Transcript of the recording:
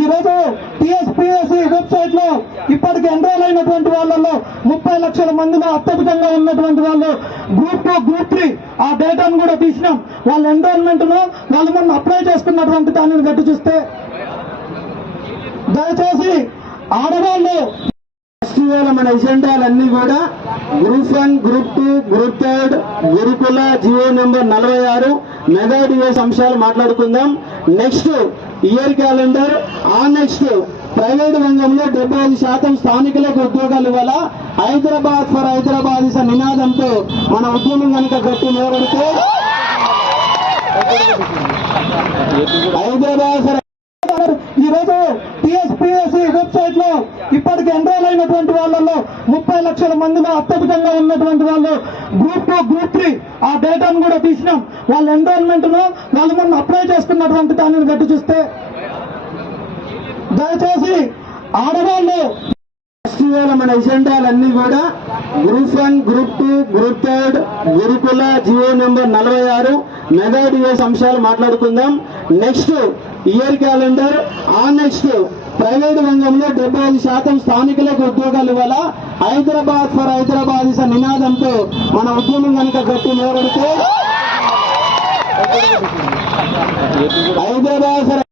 ఈ రోజు టీఎస్పీఎస్సీ వెబ్సైట్లో ఇప్పటికి ఎన్రోల్ అయినటువంటి వాళ్ళలో ముప్పై లక్షల మందిలో అత్యధికంగా ఉన్నటువంటి వాళ్ళు గ్రూప్ టూ గ్రూప్ త్రీ ఆ డేటాను కూడా తీసినాం. వాళ్ళ ఎన్రోల్మెంట్ను వాళ్ళు మనం అప్లై చేసుకున్నటువంటి దానిని గట్టి చూస్తే దయచేసి ఆడవాళ్ళు ఇవాళ మన ఎజెండాలన్నీ కూడా group one group two group third గురుకుల జియో నెంబర్ నలభై ఆరు మెగా డిఎస్ అంశాలు మాట్లాడుకుందాం. నెక్స్ట్ ఇయర్ క్యాలెండర్ ఆ నెక్స్ట్ ప్రైవేట్ రంగంలో డెబ్బై ఐదు శాతం స్థానికులకు ఉద్యోగాలు ఇవ్వాల? హైదరాబాద్ ఫర్ హైదరాబాద్ ఇస్ నినాదంతో మన ఉద్యమం కనుక గట్టి నిలబడితే హైదరాబాద్ ఫర్ ఈ టిఎస్పిఎస్సి వెబ్సైట్లో ఉన్నటువంటి వాళ్ళలో ముప్పై లక్షల మందిలో అత్యధికంగా ఉన్నటువంటి వాళ్ళు గ్రూప్ టూ గ్రూప్ త్రీ ఆ డేటాను కూడా తీసినాం. వాళ్ళ ఎన్రోల్మెంట్ను వాళ్ళు మొన్న అప్లై చేసుకున్నటువంటి దానిని గట్టి చూస్తే దయచేసి ఆడవాళ్ళు ఇవాళ మన ఎజెండాలన్నీ కూడా group one group two group third గురుకుల జియో నెంబర్ నలభై ఆరు మెగా డిఎస్ అంశాలు మాట్లాడుకుందాం. నెక్స్ట్ ఇయర్ క్యాలెండర్ ఆ నెక్స్ట్ ప్రైవేట్ రంగంలో డెబ్బై ఐదు శాతం స్థానికులకు ఉద్యోగాలు ఇవ్వాల? హైదరాబాద్ ఫర్ హైదరాబాద్ ఇస నినాదంతో మన ఉద్యమం కనుక గట్టి నిలబడితే హైదరాబాద్ ఫర్